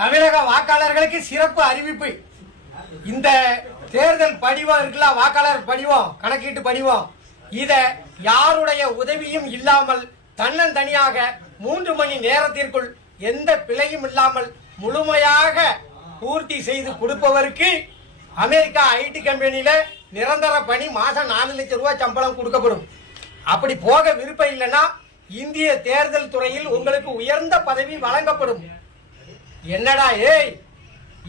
தமிழக வாக்காளர்களுக்கு சிறப்பு அறிவிப்பு. இந்த தேர்தல் படிவம் இருக்குல்ல வாக்காளர் படிவம் கணக்கீட்டு படிவம். இத யாருடைய உதவியும் இல்லாமல் தன்னந்தனியாக மூன்று மணி நேரத்திற்குள் எந்த பிழையும் இல்லாமல் முழுமையாக பூர்த்தி செய்து கொடுப்பவருக்கு அமெரிக்கா ஐடி கம்பெனியில நிரந்தர பணி மாசம் நாலு லட்சம் ரூபாய் சம்பளம் கொடுக்கப்படும். அப்படி போக விருப்பம் இல்லைன்னா இந்திய தேர்தல் துறையில் உங்களுக்கு உயர்ந்த பதவி வழங்கப்படும். என்னடா ஏய்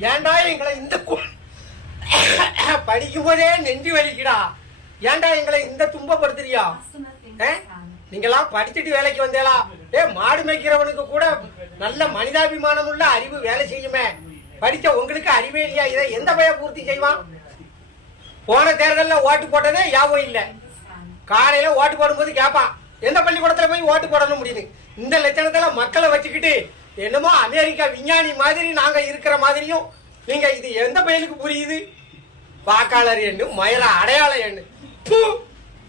ஏன்டா எங்களை இந்த கு- படிக்கும் போதே நெஞ்சு வலிக்குடா. ஏன்டா எங்களை இந்த துன்பப்படுத்துறியா? நீங்களாம் படிச்சுட்டு வேலைக்கு வந்தேலா ஏ மாடு மேய்க்கிறவனுக்கு கூட நல்ல மனிதாபிமானம் உள்ள அறிவு வேலை செய்யுமே. படிச்ச உங்களுக்கு அறிவே இல்லையா? இதை எந்த பய பூர்த்தி செய்வான்? போன தேர்தலில் ஓட்டு போட்டதே யாபம் இல்லை. காலையில ஓட்டு போடும்போது கேட்பான் எந்த பள்ளிக்கூடத்துல போய் ஓட்டு போடணும்? முடியுது இந்த லட்சணத்துல மக்களை வச்சுக்கிட்டு என்னமோ அமெரிக்கா விஞ்ஞானி மாதிரி நாங்க இருக்கிற மாதிரியும் நீங்க இது எந்த பையனுக்கு புரியுது? வாக்காளர் எண்ணு மயில அடையாள எண்ணு.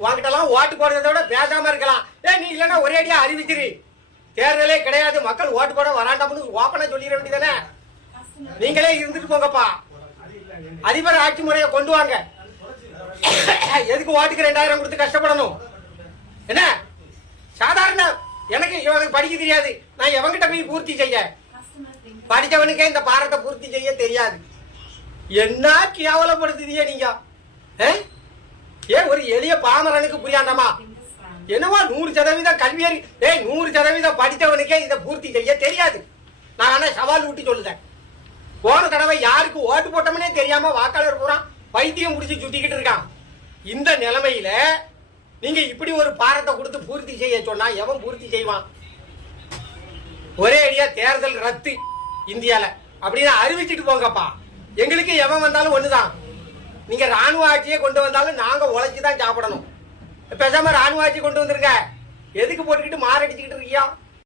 வாங்கிட்டலாம் உங்ககிட்டலாம் ஓட்டு போடுறதை விட பேசாம இருக்கலாம். ஏ நீ இல்லைன்னா ஒரே அடியா அறிவிச்சிரு. தேர்தலே கிடையாது. மக்கள் ஓட்டு போட வராண்டாம்னு ஓப்பனா சொல்லிட வேண்டியதானே நீங்களே இருந்துட்டு போங்கப்பா. அதிபர் ஆட்சி முறையை கொண்டு வாங்க. எதுக்கு ஓட்டுக்கு ரெண்டாயிரம் கொடுத்து கஷ்டப்படணும்? என்ன? சாதாரண எனக்கு இவனுக்கு படிக்க தெரியாது. நான் எவன்கிட்ட போய் பூர்த்தி செய்ய? படிச்சவனுக்கே இந்த பாரத்தை பூர்த்தி செய்ய தெரியாது. என்ன கேவலப்படுத்துதியே நீங்க? ஏன் ஒரு எளிய பாமரனுக்கு புரியாண்டாமா என்னவா நூறு சதவீதம் கல்வியறி ஏய் நூறு சதவீதம் படித்தவனுக்கே இதை பூர்த்தி செய்ய தெரியாது. நான் ஆனா சவால் விட்டு சொல்லுதேன். போன தடவை யாருக்கு ஓட்டு போட்டோம்னே தெரியாம வாக்காளர் பூரா பைத்தியம் முடிச்சு சுத்திக்கிட்டு இருக்கான். இந்த நிலைமையில நீங்க இப்படி ஒரு பாரத்தை கொடுத்து பூர்த்தி செய்ய சொன்னா எவன் பூர்த்தி செய்வான்? ஒரே அடியா தேர்தல் ரத்து இந்தியால. அப்படின்னு அறிவிச்சிட்டு போங்கப்பா. எங்களுக்கு எவன் வந்தாலும் ஒண்ணுதான். நீங்க ராணுவ ஆட்சியை கொண்டு வந்தாலும் நாங்க உழைச்சி தான் சாப்பிடணும். பேசாம ராணுவ ஆட்சி கொண்டு வந்திருக்க. எதுக்கு போட்டுக்கிட்டு மாரடிச்சுக்கிட்டு இருக்கியா?